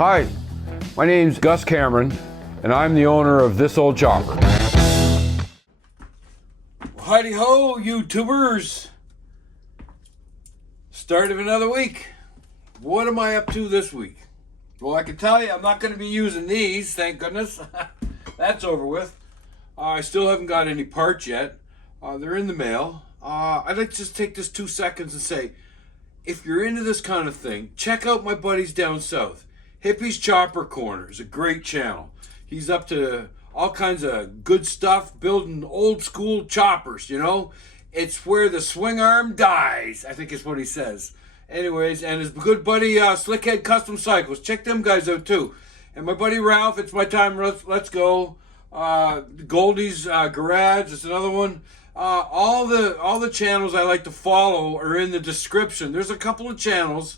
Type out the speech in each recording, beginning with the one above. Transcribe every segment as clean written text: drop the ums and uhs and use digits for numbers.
Hi, my name's Gus Cameron, and I'm the owner of This Old Chopper. Heidi ho, YouTubers! Start of another week. What am I up to this week? Well, I can tell you I'm not going to be using these, thank goodness. That's over with. I still haven't got any parts yet. They're in the mail. I'd like to just take this 2 seconds and say, if you're into this kind of thing, check out my buddies down south. Hippie's Chopper Corner is a great channel. He's up to all kinds of good stuff, building old school choppers, you know. It's where the swing arm dies, I think is what he says. Anyways, and his good buddy Slickhead Custom Cycles. Check them guys out too. And my buddy Ralph, It's My Time, Let's Go. Goldie's Garage, it's another one. All the channels I like to follow are in the description. There's a couple of channels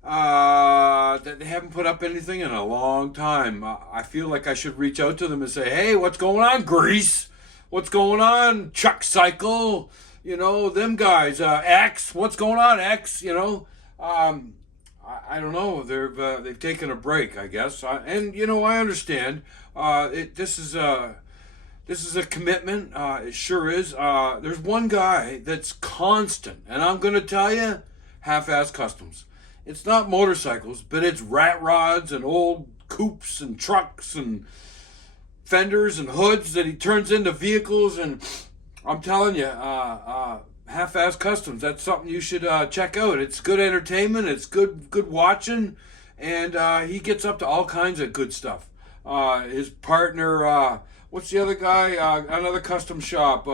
that they haven't put up anything in a long time. I feel like I should reach out to them and say, hey, what's going on, Grease? What's going on, Chuck Cycle? You know, them guys, X, what's going on, X? You know, I don't know. They've taken a break, I guess. And you know, I understand. This is a commitment. It sure is. There's one guy that's constant, and I'm gonna tell you, Half-Ass Customs. It's not motorcycles, but it's rat rods and old coupes and trucks and fenders and hoods that he turns into vehicles. And I'm telling you, Half-Ass Customs, that's something you should check out. It's good entertainment, it's good watching, and he gets up to all kinds of good stuff. His partner, what's the other guy? Another custom shop,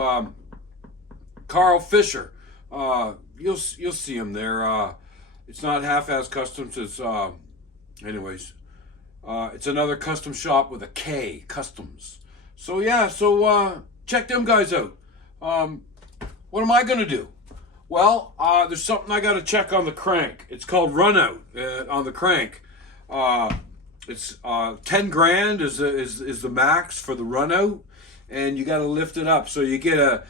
Carl Fisher. You'll see him there. It's not Half-Ass Customs, it's anyways. It's another custom shop with a K, Customs. So yeah, check them guys out. What am I gonna do? Well, there's something I gotta check on the crank. It's called run out on the crank. It's 10 grand is the max for the run out, and you gotta lift it up. So you get a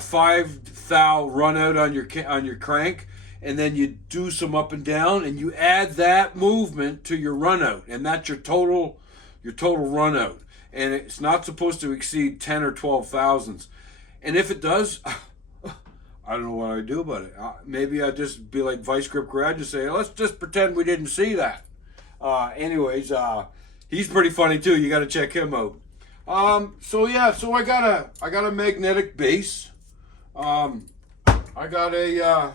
5 thou run out on your crank, and then you do some up and down, and you add that movement to your run out, and that's your total run out. And it's not supposed to exceed 10 or 12 thousandths. And if it does, I don't know what I do about it. Maybe I just be like Vice Grip Garage and say, let's just pretend we didn't see that. Anyways, he's pretty funny too. You got to check him out. So I got a magnetic base. I got a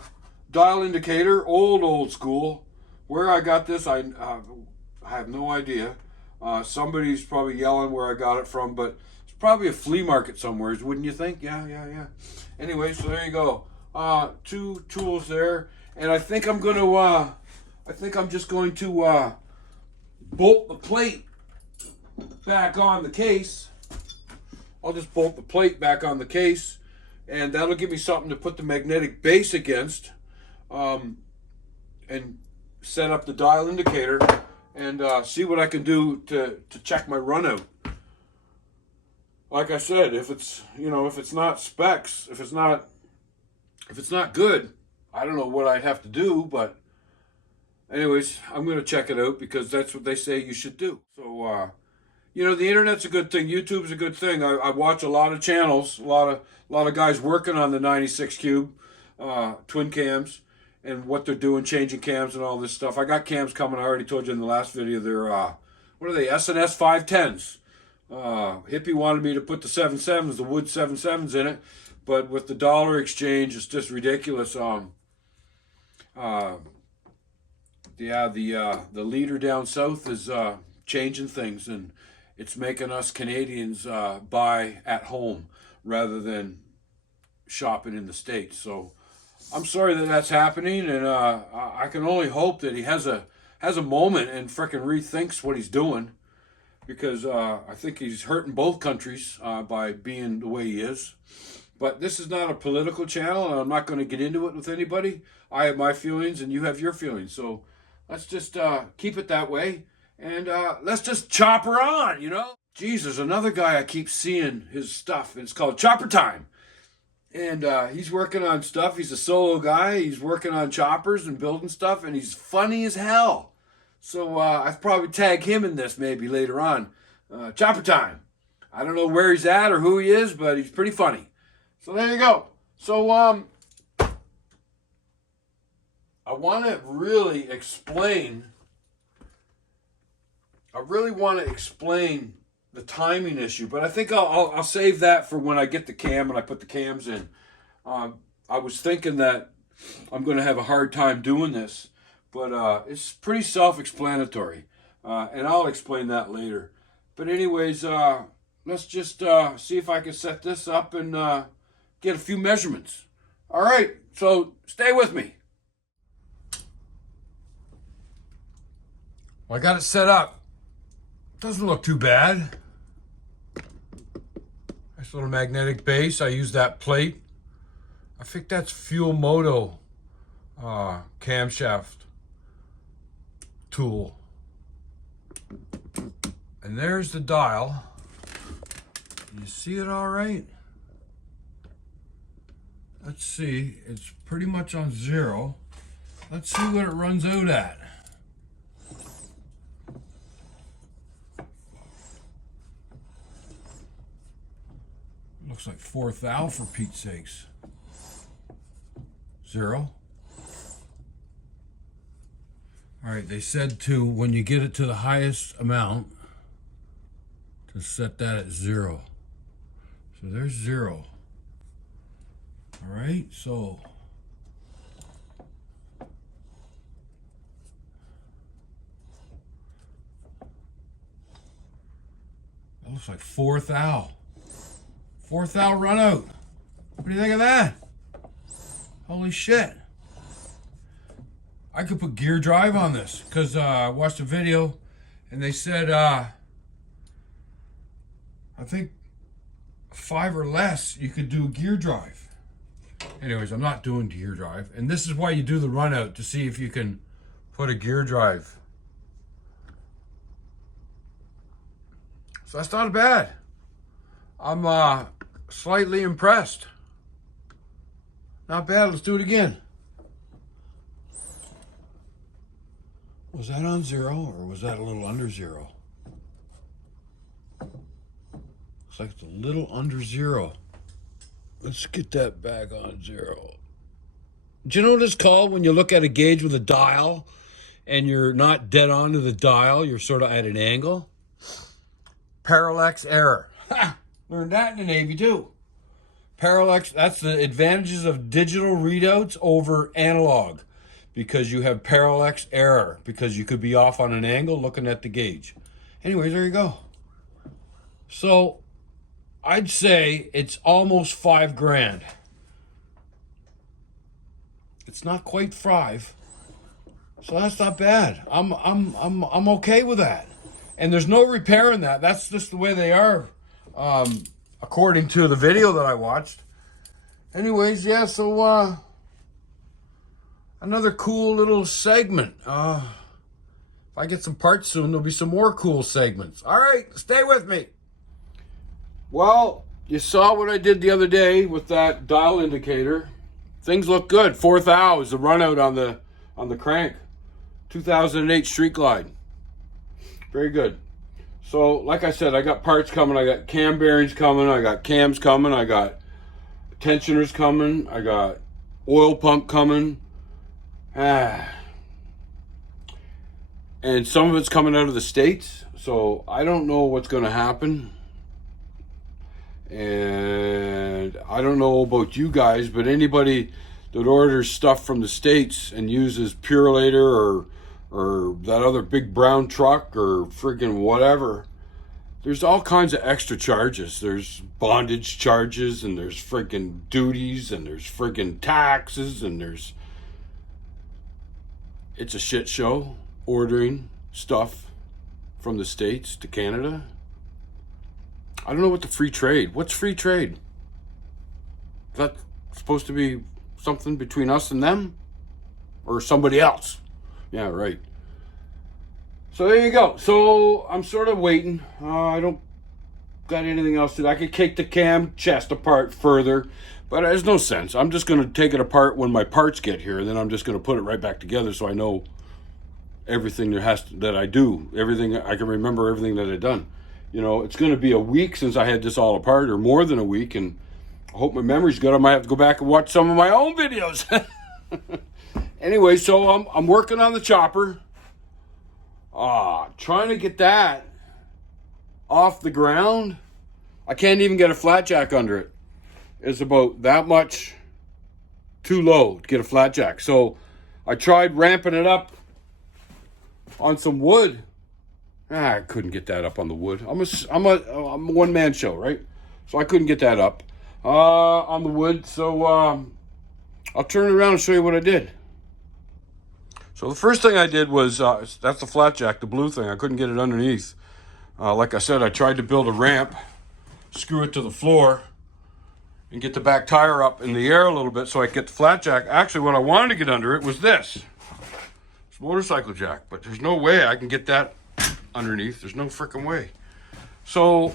dial indicator, old school. Where I got this, I have no idea. Somebody's probably yelling where I got it from, but it's probably a flea market somewhere, wouldn't you think? Yeah. Anyway, so there you go. 2 tools there, and I think I'm just going to bolt the plate back on the case. I'll just bolt the plate back on the case, and that'll give me something to put the magnetic base against, and set up the dial indicator and see what I can do to check my run out. Like I said, if it's not specs, if it's not good, I don't know what I'd have to do, but anyways, I'm going to check it out because that's what they say you should do. So, the internet's a good thing. YouTube's a good thing. I watch a lot of channels, a lot of guys working on the 96 Cube, twin cams, and what they're doing, changing cams and all this stuff. I got cams coming. I already told you in the last video. They're, what are they, S&S 510s. Hippie wanted me to put the 7.7s, the wood 7.7s in it, but with the dollar exchange, it's just ridiculous. The leader down south is changing things, and it's making us Canadians buy at home rather than shopping in the States. So I'm sorry that that's happening, and I can only hope that he has a moment and frickin' rethinks what he's doing, because I think he's hurting both countries by being the way he is. But this is not a political channel, and I'm not going to get into it with anybody. I have my feelings, and you have your feelings. So let's just keep it that way, and let's just chopper on, Jesus, another guy I keep seeing his stuff, and it's called Chopper Time. And he's working on stuff. He's a solo guy. He's working on choppers and building stuff, and he's funny as hell. So I'll probably tag him in this maybe later on. Chopper time. I don't know where he's at or who he is, but he's pretty funny. So there you go. So I want to really explain. I really want to explain the timing issue, but I think I'll save that for when I get the cam and I put the cams in. I was thinking that I'm going to have a hard time doing this, but it's pretty self-explanatory, and I'll explain that later. But anyways, let's just see if I can set this up and get a few measurements. All right, so stay with me. Well, I got it set up. Doesn't look too bad. Nice little magnetic base. I use that plate. I think that's Fuel Moto camshaft tool. And there's the dial. You see it all right? Let's see. It's pretty much on 0. Let's see what it runs out at. Looks like 4 thou for Pete's sakes. 0. All right, they said to, when you get it to the highest amount, to set that at 0. So there's 0. All right, so that looks like 4 thou. 4 thou run out. What do you think of that? Holy shit. I could put gear drive on this because I watched a video and they said, I think 5 or less, you could do gear drive. Anyways, I'm not doing gear drive. And this is why you do the run out, to see if you can put a gear drive. So that's not bad. I'm slightly impressed. Not bad. Let's do it again. Was that on 0 or was that a little under 0? Looks like it's a little under 0. Let's get that back on 0. Do you know what it's called when you look at a gauge with a dial and you're not dead on to the dial, you're sort of at an angle? Parallax error. Ha! Learned that in the Navy too. Parallax, that's the advantages of digital readouts over analog, because you have parallax error, because you could be off on an angle looking at the gauge. Anyways, there you go. So I'd say it's almost 5 grand. It's not quite 5. So that's not bad. I'm okay with that. And there's no repairing that. That's just the way they are. According to the video that I watched. Anyways, yeah, so another cool little segment. If I get some parts soon, there'll be some more cool segments. All right, stay with me. Well, you saw what I did the other day with that dial indicator. Things look good. 4 thou is the run out on the crank. 2008 Streetglide. Very good. So, like I said, I got parts coming. I got cam bearings coming. I got cams coming. I got tensioners coming. I got oil pump coming. And some of it's coming out of the States. So, I don't know what's going to happen. And I don't know about you guys, but anybody that orders stuff from the States and uses Purelator or that other big brown truck or friggin' whatever, there's all kinds of extra charges. There's bondage charges, and there's friggin' duties, and there's friggin' taxes, and it's a shit show ordering stuff from the States to Canada. I don't know what the free trade. What's free trade? Is that supposed to be something between us and them? Or somebody else? Yeah, right. So there you go. So I'm sort of waiting. I don't got anything else to do. I could kick the Camschest apart further, but there's no sense. I'm just going to take it apart when my parts get here, and then I'm just going to put it right back together so I know everything that I do, everything I can remember, everything that I've done. You know, it's going to be a week since I had this all apart, or more than a week, and I hope my memory's good. I might have to go back and watch some of my own videos. Anyway, so I'm working on the chopper. Trying to get that off the ground. I can't even get a flat jack under it. It's about that much too low to get a flat jack. So I tried ramping it up on some wood. I couldn't get that up on the wood. I'm a one-man show, right? So I couldn't get that up on the wood. So I'll turn it around and show you what I did. So the first thing I did was, that's the flat jack, the blue thing. I couldn't get it underneath. Like I said, I tried to build a ramp, screw it to the floor, and get the back tire up in the air a little bit so I could get the flat jack. Actually, what I wanted to get under it was this. It's a motorcycle jack, but there's no way I can get that underneath. There's no freaking way. So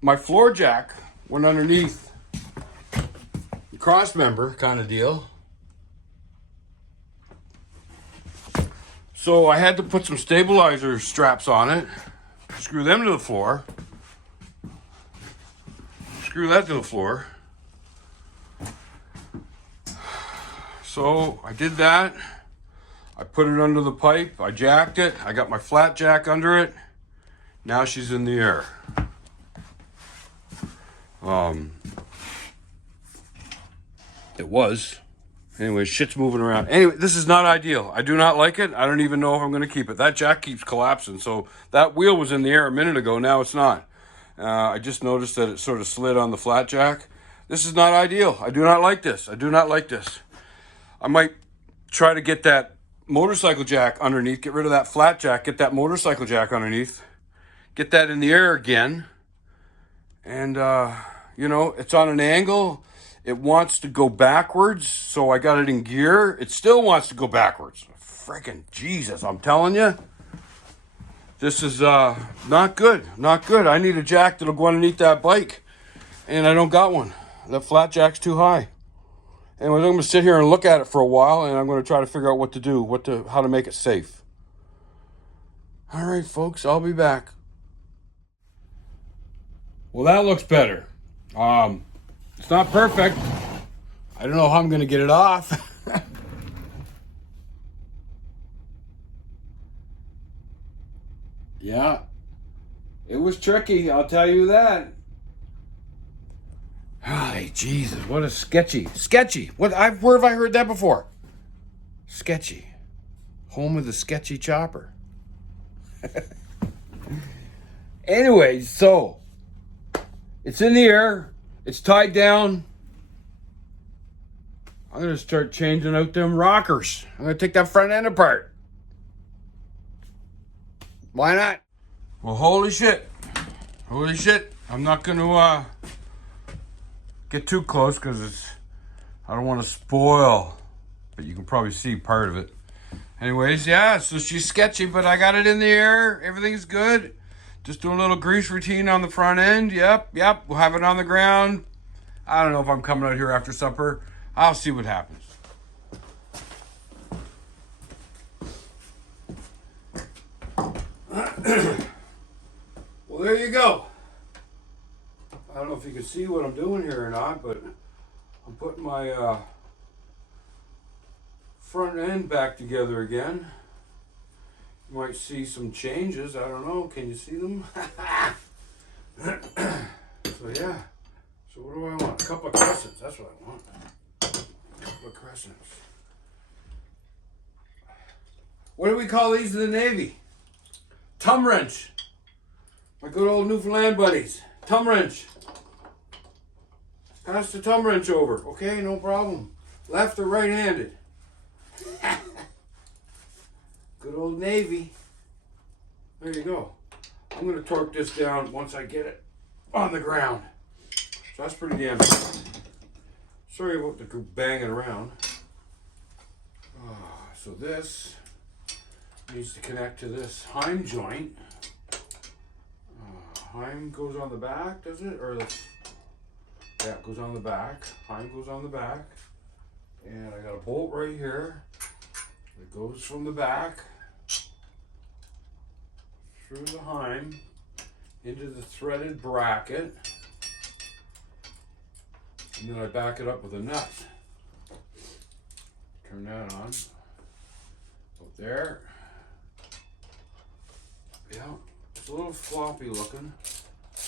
my floor jack went underneath the cross member kind of deal. So I had to put some stabilizer straps on it, screw them to the floor, screw that to the floor. So I did that. I put it under the pipe, I jacked it, I got my flat jack under it. Now she's in the air. It was. Anyway, shit's moving around. Anyway, this is not ideal. I do not like it. I don't even know if I'm going to keep it. That jack keeps collapsing. So that wheel was in the air a minute ago. Now it's not. I just noticed that it sort of slid on the flat jack. This is not ideal. I do not like this. I do not like this. I might try to get that motorcycle jack underneath, get rid of that flat jack, get that motorcycle jack underneath, get that in the air again. And, you know, it's on an angle. It wants to go backwards, so I got it in gear. It still wants to go backwards. Freaking Jesus, I'm telling you. This is not good, not good. I need a jack that'll go underneath that bike, and I don't got one. That flat jack's too high. Anyway, I'm going to sit here and look at it for a while, and I'm going to try to figure out what to do, how to make it safe. All right, folks, I'll be back. Well, that looks better. It's not perfect. I don't know how I'm going to get it off. Yeah, it was tricky, I'll tell you that. Ay, Jesus, what a sketchy. Where have I heard that before? Sketchy. Home of the sketchy chopper. Anyway, so it's in the air. It's tied down. I'm going to start changing out them rockers. I'm going to take that front end apart. Why not? Well, holy shit. Holy shit. I'm not going to get too close because I don't want to spoil. But you can probably see part of it. Anyways, yeah, so she's sketchy, but I got it in the air. Everything's good. Just doing a little grease routine on the front end. Yep. We'll have it on the ground. I don't know if I'm coming out here after supper. I'll see what happens. Well, there you go. I don't know if you can see what I'm doing here or not, but I'm putting my front end back together again. You might see some changes. I don't know. Can you see them? So yeah. So what do I want? A couple of crescents. That's what I want. A couple of crescents. What do we call these in the Navy? Thumb wrench. My good old Newfoundland buddies. Thumb wrench. Pass the thumb wrench over. Okay, no problem. Left or right-handed? Good old Navy. There you go. I'm going to torque this down once I get it on the ground. So that's pretty damn good. Sorry about the banging around. So this needs to connect to this Heim joint. Heim goes on the back, does it? Yeah, it goes on the back. Heim goes on the back. And I got a bolt right here that goes from the back through the heim into the threaded bracket, and then I back it up with a nut. Turn that on. Up there. Yeah, it's a little floppy looking,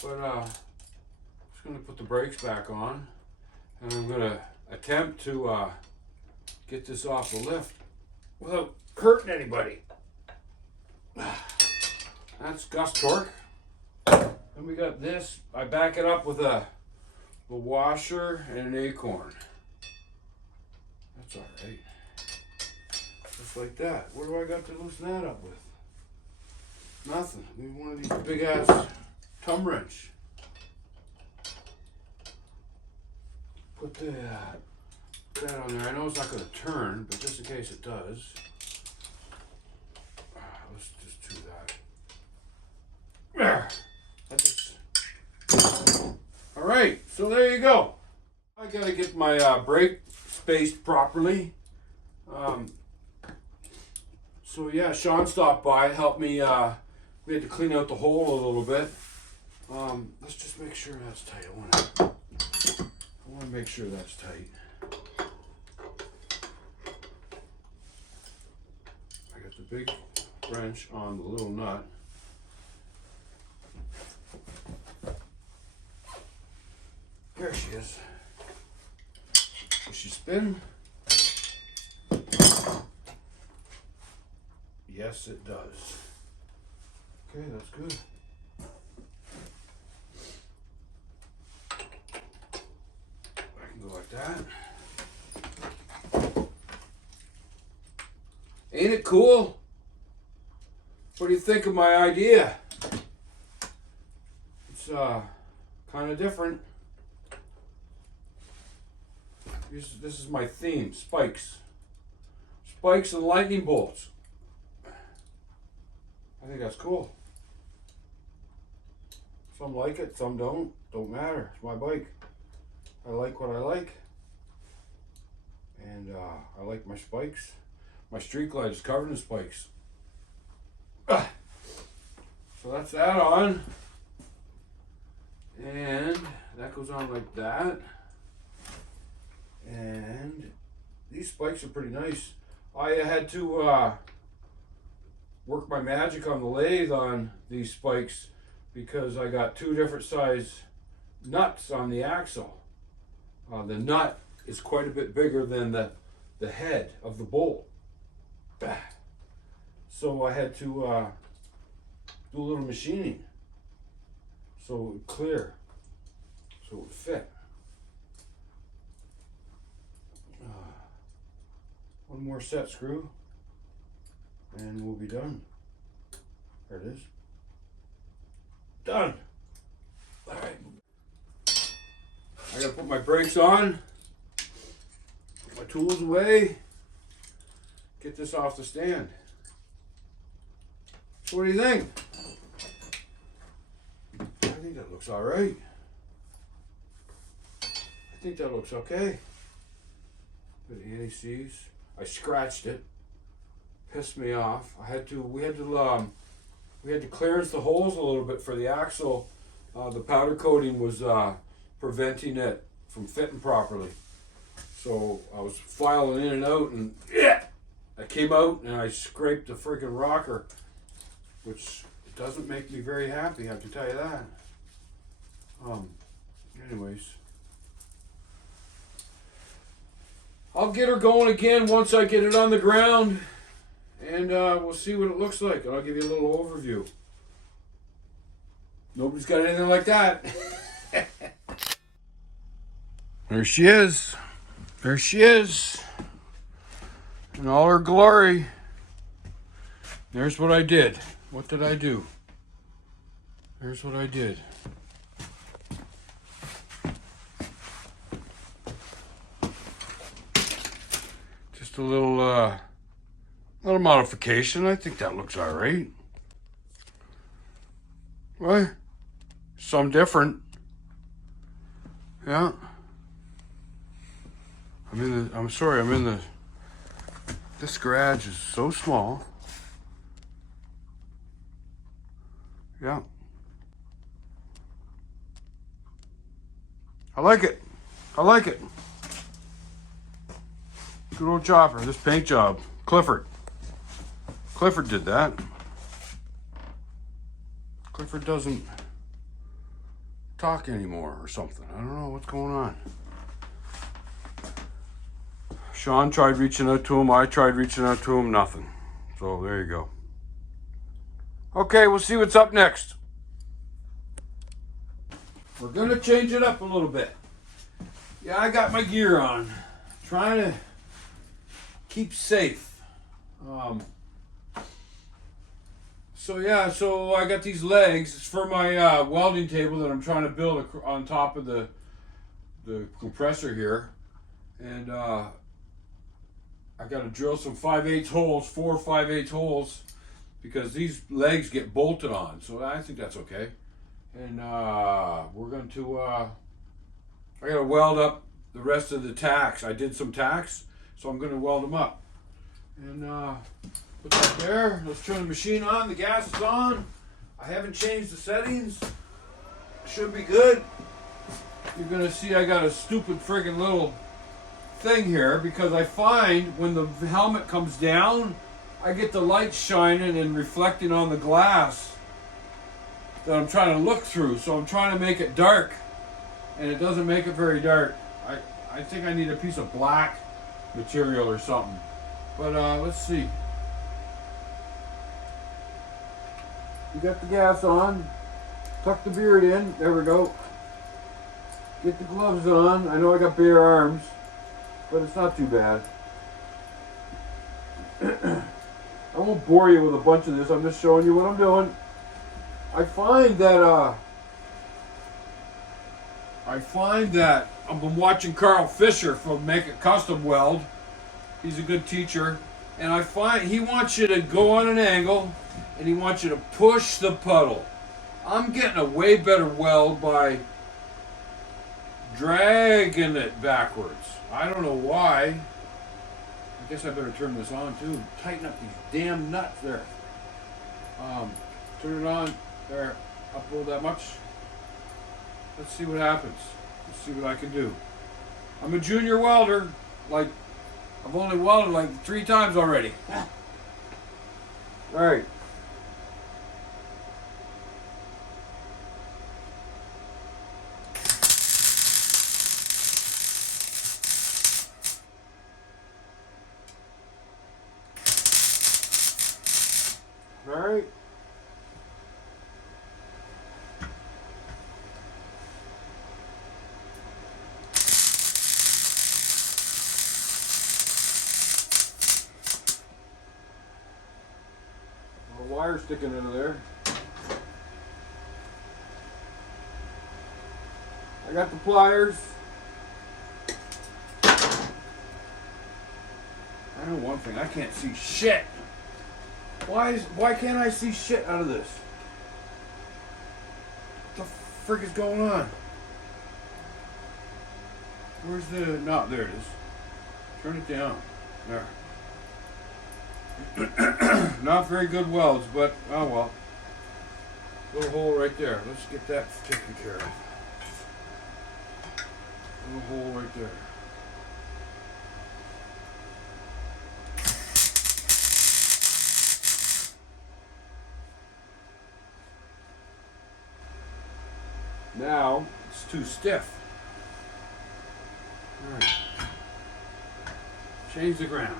but I'm just going to put the brakes back on, and I'm going to attempt to get this off the lift without hurting anybody. That's gust torque. Then we got this. I back it up with a washer and an acorn. That's all right. Just like that. What do I got to loosen that up with? Nothing. I need one of these big ass thumb wrench. Put that on there. I know it's not going to turn, but just in case it does, let's just do that. There. All right. So there you go. I got to get my brake spaced properly. So yeah, Sean stopped by, helped me. We had to clean out the hole a little bit. Let's just make sure that's tight. I want to make sure that's tight. I got the big wrench on the little nut. There she is. Does she spin? Yes, it does. Okay, that's good. I can go like that. Ain't it cool? What do you think of my idea? It's kind of different. This is my theme, spikes. Spikes and lightning bolts. I think that's cool. Some like it, some don't. Don't matter. It's my bike. I like what I like. And I like my spikes. My Streetglide is covered in spikes. So that's that on. And that goes on like that. And these spikes are pretty nice. I had to work my magic on the lathe on these spikes because I got two different size nuts on the axle. The nut is quite a bit bigger than the head of the bolt. So I had to do a little machining so it would clear, so it would fit. One more set screw and we'll be done. There it is. Done. All right. I gotta put my brakes on, put my tools away, get this off the stand. So what do you think? I think that looks all right. I think that looks okay. Bit of anti-seize. I scratched it. Pissed me off. We had to clearance the holes a little bit for the axle. The powder coating was preventing it from fitting properly. So I was filing in and out, and I came out and I scraped the freaking rocker, which doesn't make me very happy, I can tell you that. Anyways, I'll get her going again once I get it on the ground, and we'll see what it looks like, and I'll give you a little overview. Nobody's got anything like that. There she is. There she is. In all her glory. There's what I did. What did I do? Here's what I did. Just a little modification. I think that looks all right. Right? Some different. Yeah. This garage is so small. Yeah. I like it. I like it. Good old chopper. This paint job. Clifford. Clifford did that. Clifford doesn't talk anymore or something. I don't know what's going on. Sean tried reaching out to him. I tried reaching out to him. Nothing. So there you go. Okay, we'll see what's up next. We're gonna change it up a little bit. Yeah, I got my gear on. Trying to keep safe. So I got these legs. It's for my welding table that I'm trying to build on top of the compressor here. And I got to drill some 5/8 holes, 4 5/8 holes, because these legs get bolted on. So I think that's okay. And we're going to, I got to weld up the rest of the tacks. I did some tacks, so I'm going to weld them up. And put that there. Let's turn the machine on. The gas is on. I haven't changed the settings. Should be good. You're going to see I got a stupid friggin' little thing here, because I find when the helmet comes down, I get the light shining and reflecting on the glass that I'm trying to look through. So I'm trying to make it dark, and it doesn't make it very dark. I think I need a piece of black material or something. But let's see. We got the gas on. Tuck the beard in. There we go. Get the gloves on. I know I got bare arms, but it's not too bad. I won't bore you with a bunch of this. I'm just showing you what I'm doing. I find that I've been watching Carl Fisher from Make It Custom Weld. He's a good teacher, and I find he wants you to go on an angle, and he wants you to push the puddle. I'm getting a way better weld by dragging it backwards. I don't know why. I guess I better turn this on too. Tighten up these damn nuts there. Turn it on. There. Upload that much. Let's see what happens. Let's see what I can do. I'm a junior welder. Like, I've only welded like 3 times already. Alright. Alright. Wire sticking into there. I got the pliers. I know one thing, I can't see shit. Why can't I see shit out of this? What the frick is going on? Where's the, no, there it is. Turn it down. There. Not very good welds, but oh well. Little hole right there. Let's get that taken care of. Little hole right there. Now it's too stiff. All right. Change the ground.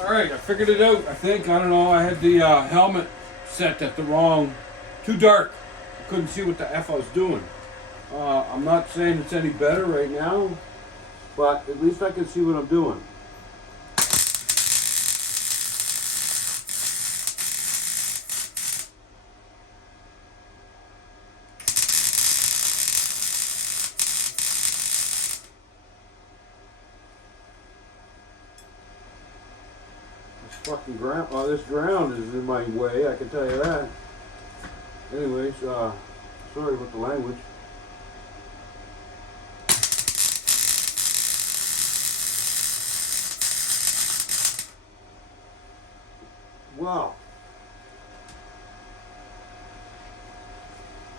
Alright, I figured it out, I think. I don't know, I had the helmet set at the wrong, too dark. I couldn't see what the F I was doing. I'm not saying it's any better right now, but at least I can see what I'm doing. Fucking ground. Oh, this ground is in my way, I can tell you that. Anyways, sorry about the language. Wow.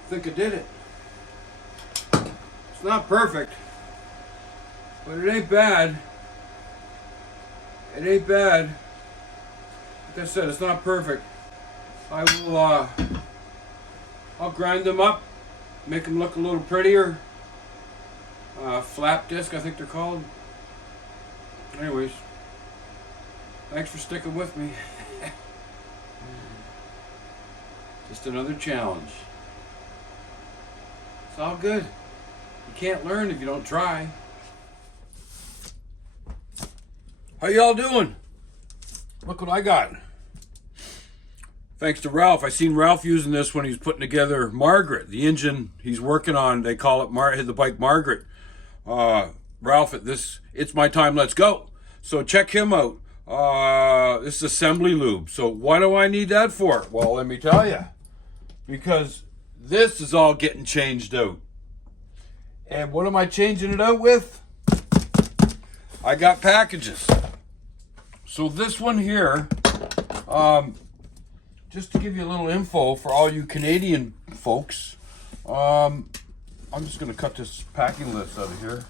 I think I did it. It's not perfect, but it ain't bad. It ain't bad. Like I said, it's not perfect. I will, I'll grind them up, make them look a little prettier. Flap disc, I think they're called. Anyways, thanks for sticking with me. Just another challenge. It's all good. You can't learn if you don't try. How y'all doing? Look what I got. Thanks to Ralph. I seen Ralph using this when he was putting together Margaret, the engine he's working on. They call it the bike Margaret. Ralph at this It's My Time, Let's Go. So check him out. This is assembly lube. So what do I need that for? Well, let me tell you. Because this is all getting changed out. And what am I changing it out with? I got packages. So this one here, just to give you a little info for all you Canadian folks, I'm just going to cut this packing list out of here,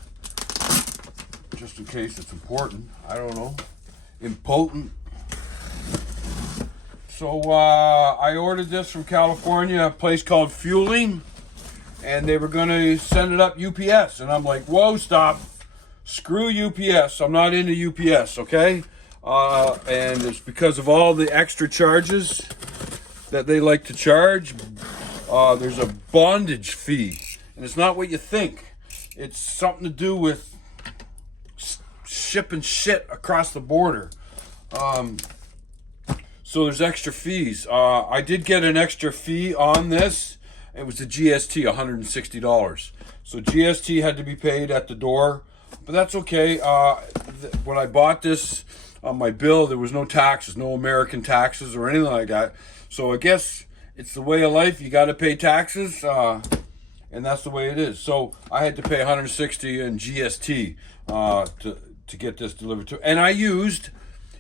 just in case it's important. I don't know. Impotent. So I ordered this from California, a place called Fueling, and they were going to send it up UPS. And I'm like, whoa, stop. Screw UPS. I'm not into UPS, okay? And it's because of all the extra charges that they like to charge. There's a bondage fee, and it's not what you think. It's something to do with shipping shit across the border. So there's extra fees. I did get an extra fee on this. It was the GST, $160. So GST had to be paid at the door, but that's okay. When I bought this on my bill, there was no taxes, no American taxes or anything like that. So I guess it's the way of life. You got to pay taxes, and that's the way it is. So I had to pay $160 in GST to get this delivered to. And I used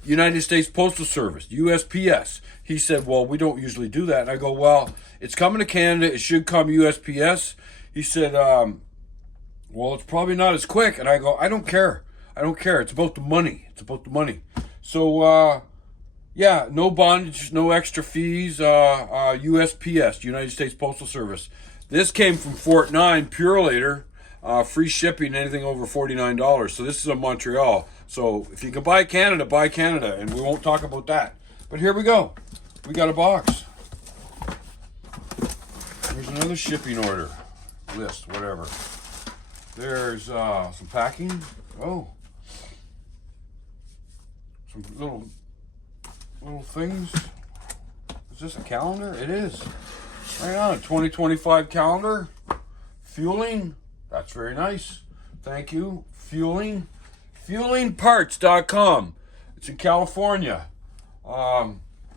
United States Postal Service, USPS. He said, well, we don't usually do that. And I go, well, it's coming to Canada. It should come USPS. He said, well, it's probably not as quick. And I go, I don't care. I don't care. It's about the money. It's about the money. So, yeah, no bondage, no extra fees. USPS, United States Postal Service. This came from Fort 9, Purelator. Free shipping, anything over $49. So this is in Montreal. So if you can buy Canada, and we won't talk about that. But here we go. We got a box. There's another shipping order list, whatever. There's some packing. Oh, some little things. Is this a calendar? It is. Right on, 2025 calendar. Fueling. That's very nice. Thank you. Fueling. Fuelingparts.com. It's in California.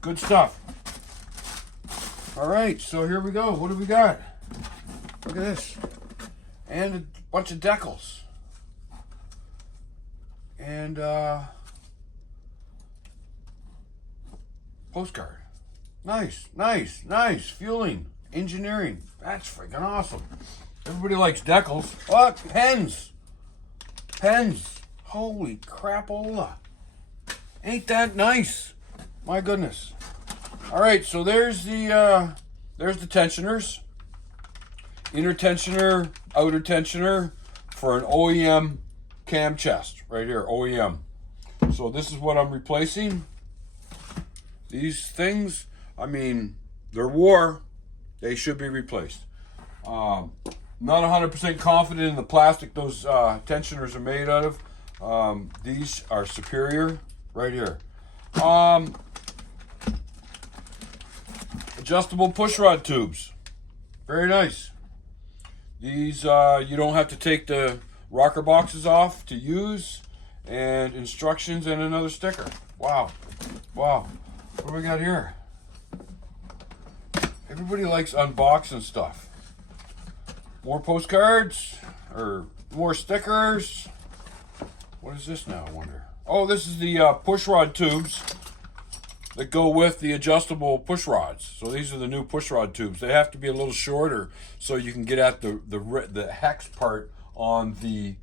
Good stuff. All right, so here we go. What do we got? Look at this. And a bunch of decals. And postcard. Nice. Fueling. Engineering. That's freaking awesome. Everybody likes decals. Oh, pens. Holy crapola. Ain't that nice? My goodness. All right, so there's the tensioners. Inner tensioner, outer tensioner for an OEM Camschest. Right here, OEM. So this is what I'm replacing. These things, I mean, they're war. They should be replaced. Not 100% confident in the plastic those tensioners are made out of. These are superior. Right here. Adjustable pushrod tubes. Very nice. These, you don't have to take the rocker boxes off to use. And instructions and another sticker. Wow. What do we got here? Hey, Everybody likes unboxing stuff. More postcards or more stickers. What is this now, I wonder? Oh, this is the push rod tubes that go with the adjustable push rods. So these are the new push rod tubes. They have to be a little shorter so you can get at the hex part on the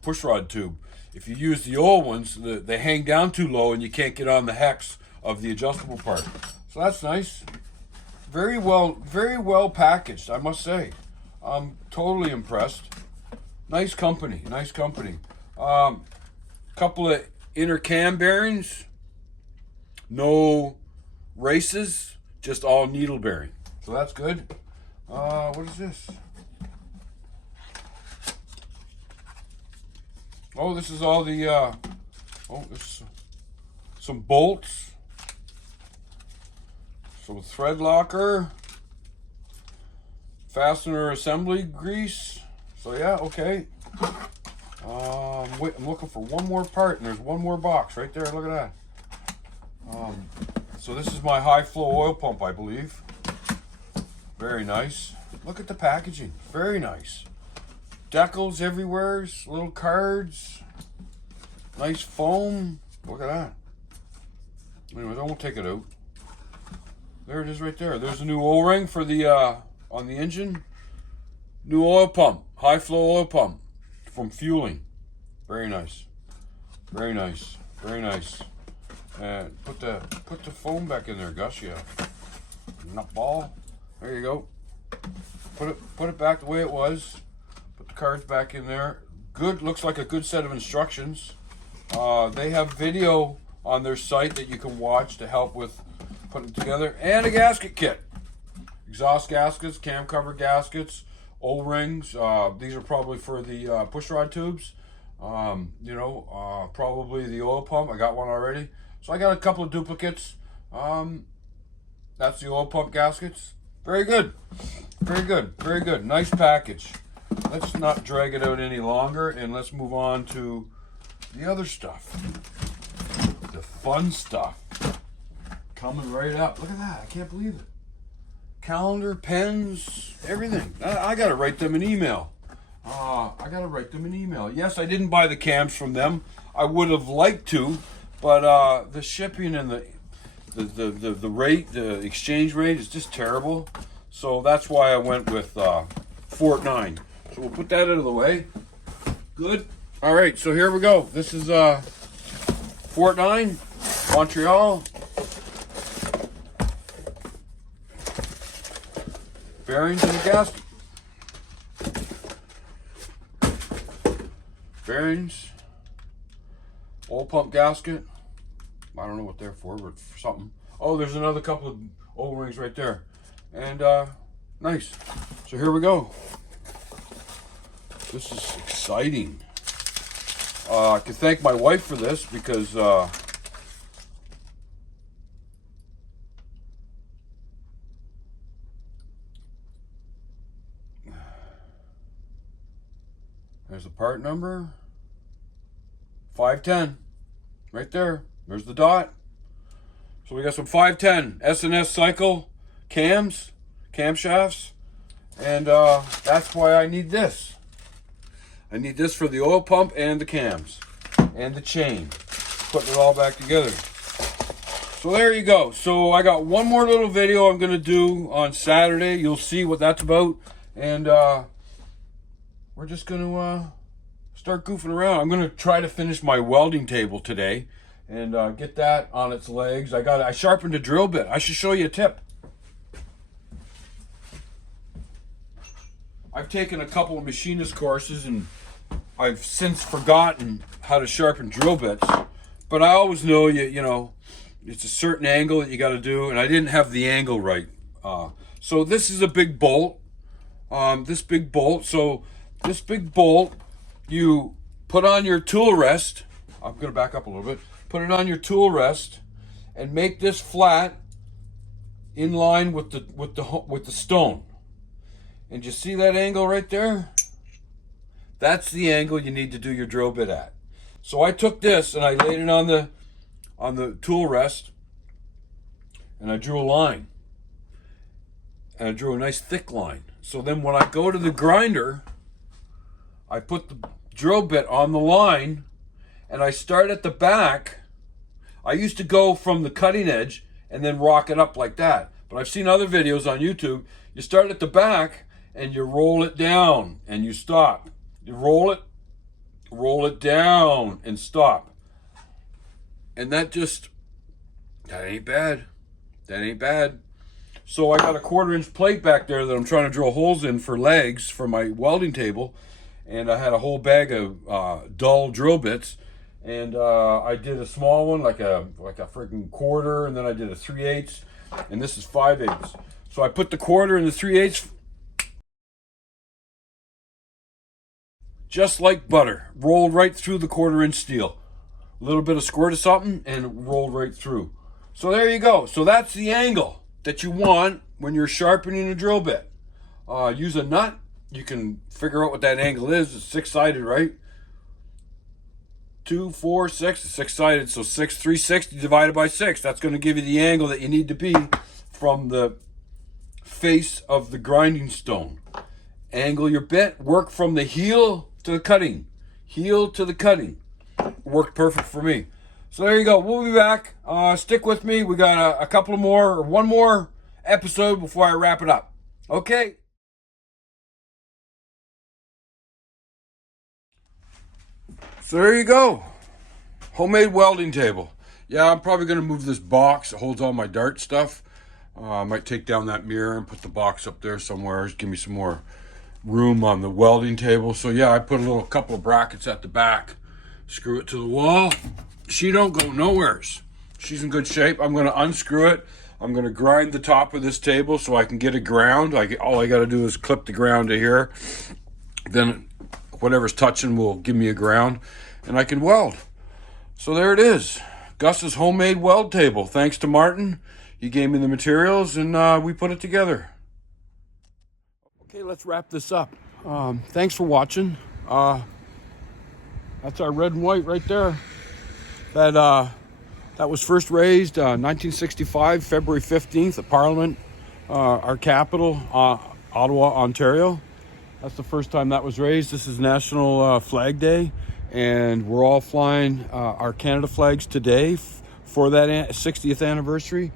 push rod tube. If you use the old ones, they hang down too low and you can't get on the hex of the adjustable part. So that's nice. Very well packaged, I must say. I'm totally impressed. Nice company, nice company. Couple of inner cam bearings. No races, just all needle bearing. So that's good. What is this? Oh, this is all the, there's some bolts. Some thread locker. Fastener assembly grease. So yeah, okay. Wait, I'm looking for one more part, and there's one more box right there. Look at that. So this is my high flow oil pump, I believe. Very nice. Look at the packaging. Very nice. Decals everywhere. Little cards. Nice foam. Look at that. Anyways, I won't take it out. There it is right there. There's a new O-ring for the on the engine. New oil pump. High flow oil pump from fueling. Very nice. Very nice. Very nice. And put the foam back in there, Gus. Yeah. Nut ball. There you go. Put it back the way it was. Put the cards back in there. Good. Looks like a good set of instructions. They have video on their site that you can watch to help with putting it together, and a gasket kit. Exhaust gaskets, cam cover gaskets, O-rings. These are probably for the push rod tubes. Probably the oil pump. I got one already. So I got a couple of duplicates. That's the oil pump gaskets. Very good. Very good. Very good. Nice package. Let's not drag it out any longer, and let's move on to the other stuff. The fun stuff. Coming right up. Look at that. I can't believe it. Calendar, pens, everything. I got to write them an email. Yes, I didn't buy the cams from them. I would have liked to, but the shipping and the rate, the exchange rate is just terrible. So that's why I went with Fort 9. So we'll put that out of the way. Good. All right, so here we go. This is Fort 9, Montreal. Bearings in the gasket. Bearings. Oil pump gasket. I don't know what they're for, but for something. Oh, there's another couple of O-rings right there. And nice. So here we go. This is exciting. I can thank my wife for this because there's the part number. 510. Right there. There's the dot. So we got some 510 S&S cycle cams, camshafts, and that's why I need this. I need this for the oil pump and the cams and the chain. Putting it all back together. So there you go. So I got one more little video I'm going to do on Saturday. You'll see what that's about. And we're just going to start goofing around. I'm going to try to finish my welding table today and get that on its legs. I sharpened a drill bit. I should show you a tip. I've taken a couple of machinist courses and I've since forgotten how to sharpen drill bits, but I always know you know it's a certain angle that you got to do, and I didn't have the angle right. So this is a big bolt. This big bolt. So this big bolt, you put on your tool rest. I'm going to back up a little bit. Put it on your tool rest, and make this flat in line with the stone. And you see that angle right there? That's the angle you need to do your drill bit at. So I took this and I laid it on the tool rest, and I drew a line. and I drew a nice thick line. So then when I go to the grinder, I put the drill bit on the line and I start at the back. I used to go from the cutting edge and then rock it up like that. But I've seen other videos on YouTube. You start at the back and you roll it down and you stop. You roll it down and stop. And that ain't bad. That ain't bad. So I got a 1/4-inch plate back there that I'm trying to drill holes in for legs for my welding table. And I had a whole bag of dull drill bits. And I did a small one, like a freaking 1/4, and then I did a 3/8, and this is 5/8. So I put the 1/4 and the 3/8 just like butter, rolled right through the 1/4-inch steel. A little bit of squirt of something, and it rolled right through. So there you go. So that's the angle that you want when you're sharpening a drill bit. Use a nut. You can figure out what that angle is. It's 6-sided, right? 2, 4, 6, it's 6-sided, so 360 divided by 6. That's going to give you the angle that you need to be from the face of the grinding stone. Angle your bit, work from the heel to the cutting. Heel to the cutting. Worked perfect for me. So there you go. We'll be back. Stick with me. We got a couple more, or one more episode before I wrap it up. Okay? So there you go. Homemade welding table. Yeah, I'm probably going to move this box. It holds all my dart stuff. I might take down that mirror and put the box up there somewhere. Just give me some more room on the welding table. So yeah, I put a couple of brackets at the back. Screw it to the wall. She don't go nowheres. She's in good shape. I'm going to unscrew it. I'm going to grind the top of this table so I can get a ground. All I got to do is clip the ground to here. Then whatever's touching will give me a ground, and I can weld. So there it is. Gus's homemade weld table. Thanks to Martin. He gave me the materials, and we put it together. Okay, let's wrap this up. Thanks for watching. That's our red and white right there. That was first raised 1965, February 15th at Parliament, our capital, Ottawa, Ontario. That's the first time that was raised. This is National Flag Day, and we're all flying our Canada flags today for that 60th anniversary.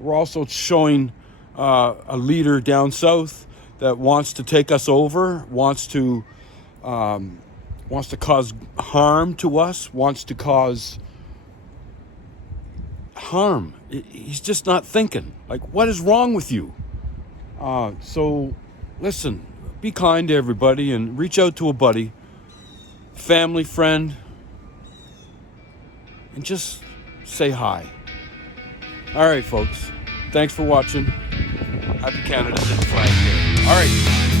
We're also showing a leader down south that wants to take us over, wants to cause harm to us, wants to cause harm. He's just not thinking. Like, what is wrong with you? So listen, be kind to everybody and reach out to a buddy, family, friend, and just say hi. All right, folks. Thanks for watching. Happy Canada Day Flag Day. All right.